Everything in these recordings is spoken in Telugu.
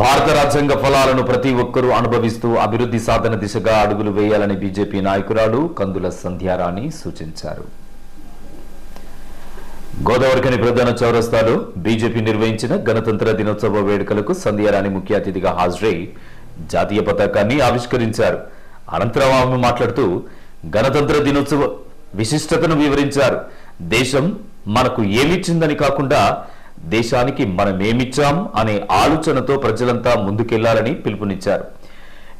భారత రాజ్యాంగ ఫలాలను ప్రతి ఒక్కరూ అనుభవిస్తూ అభివృద్ధి సాధన దిశగా అడుగులు వేయాలని బీజేపీ నాయకురాలు కందుల సంధ్యారాణి సూచించారు. గోదావరికని ప్రధాన చౌరస్తాలో బీజేపీ నిర్వహించిన గణతంత్ర దినోత్సవ వేడుకలకు సంధ్యారాణి ముఖ్య అతిథిగా హాజరై జాతీయ పతాకాన్ని ఆవిష్కరించారు. అనంతరం ఆమె మాట్లాడుతూ గణతంత్ర దినోత్సవ విశిష్టతను వివరించారు. దేశం మనకు ఏమిచ్చిందని కాకుండా దేశానికి మనమేమిచ్చాం అనే ఆలోచనతో ప్రజలంతా ముందుకెళ్ళాలని పిలుపునిచ్చారు.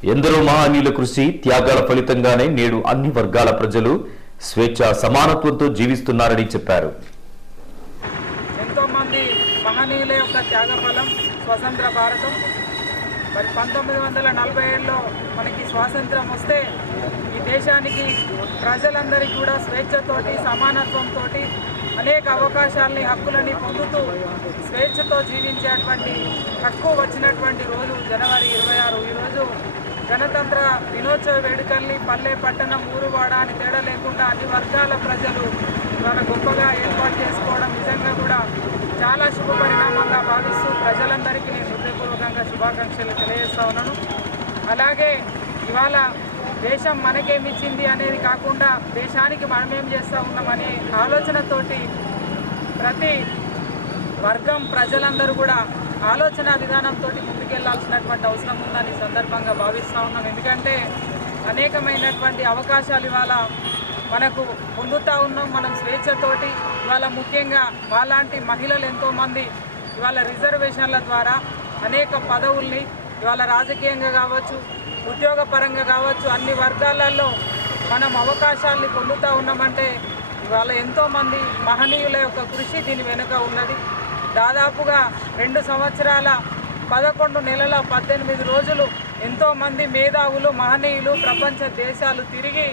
ఎందరో మహనీయుల కృషి త్యాగాల ఫలితంగానే నేడు అన్ని వర్గాల ప్రజలు స్వేచ్ఛ సమానత్వంతో జీవిస్తున్నారని చెప్పారు. ఎంతో మంది మహనీయుల యొక్క త్యాగఫలం స్వతంత్ర భారతం మరి పంతొమ్మిది వందల నలభై ఏడులో మనకి స్వాతంత్రం వస్తే ఈ దేశానికి ప్రజలందరికీ కూడా స్వేచ్ఛతోటి సమానత్వంతో అనేక అవకాశాలని హక్కులని పొందుతూ స్వేచ్ఛతో జీవించేటువంటి హక్కు వచ్చినటువంటి రోజు జనవరి ఇరవై ఆరు. ఈరోజు గణతంత్ర దినోత్సవ వేడుకల్ని పల్లె పట్టణం ఊరువాడ అని తేడా లేకుండా అన్ని వర్గాల ప్రజలు చాలా గొప్పగా ఏర్పాటు చేసుకోవడం నిజంగా కూడా చాలా శుభ పరిణామంగా భావిస్తూ ప్రజలందరికీ నేను హృదయపూర్వకంగా శుభాకాంక్షలు తెలియజేస్తా ఉన్నాను. అలాగే ఇవాళ దేశం మనకేమిచ్చింది అనేది కాకుండా దేశానికి మనమేం చేస్తూ ఉన్నామనే ఆలోచనతోటి ప్రతి వర్గం ప్రజలందరూ కూడా ఆలోచన విధానంతో ముందుకెళ్ళాల్సినటువంటి అవసరం ఉందని సందర్భంగా భావిస్తూ ఉన్నాం. ఎందుకంటే అనేకమైనటువంటి అవకాశాలు ఇవాళ మనకు పొందుతూ ఉన్నాం. మనం స్వేచ్ఛతోటి ఇవాళ ముఖ్యంగా వాళ్ళంటి మహిళలు ఎంతోమంది ఇవాళ రిజర్వేషన్ల ద్వారా అనేక పదవుల్ని ఇవాళ రాజకీయంగా కావచ్చు ఉద్యోగపరంగా కావచ్చు అన్ని వర్గాలలో మనం అవకాశాలని పొందుతూ ఉన్నామంటే ఇవాళ ఎంతోమంది మహనీయుల యొక్క కృషి దీని వెనుక ఉన్నది. దాదాపుగా రెండు సంవత్సరాల పదకొండు నెలల పద్దెనిమిది రోజులు ఎంతోమంది మేధావులు మహనీయులు ప్రపంచ దేశాలు తిరిగి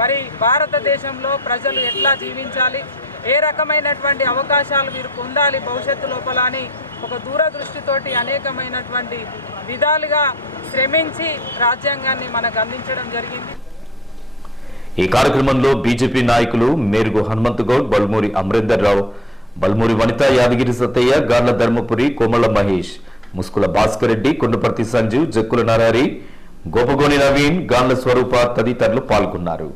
మరి భారతదేశంలో ప్రజలు ఎట్లా జీవించాలి ఏ రకమైనటువంటి అవకాశాలు వీరు పొందాలి భవిష్యత్తు లోపల అని ఒక దూరదృష్టితోటి అనేకమైనటువంటి విధాలుగా శ్రమించి రాజ్యాంగాన్ని మనకు అందించడం జరిగింది. ఈ కార్యక్రమంలో బీజేపీ నాయకులు మేరుగు హనుమంత్ గౌడ్ బల్మూరి అమరేందర్ రావు బల్మూరి వనిత యాదగిరి సత్తయ్య గార్ల ధర్మపురి కోమల మహేష్ ముస్కుల భాస్కర్ రెడ్డి కొండపర్తి సంజీవ్ జక్కుల నరారి గోపగోని నవీన్ గాన్ల స్వరూప తదితరులు పాల్గొన్నారు.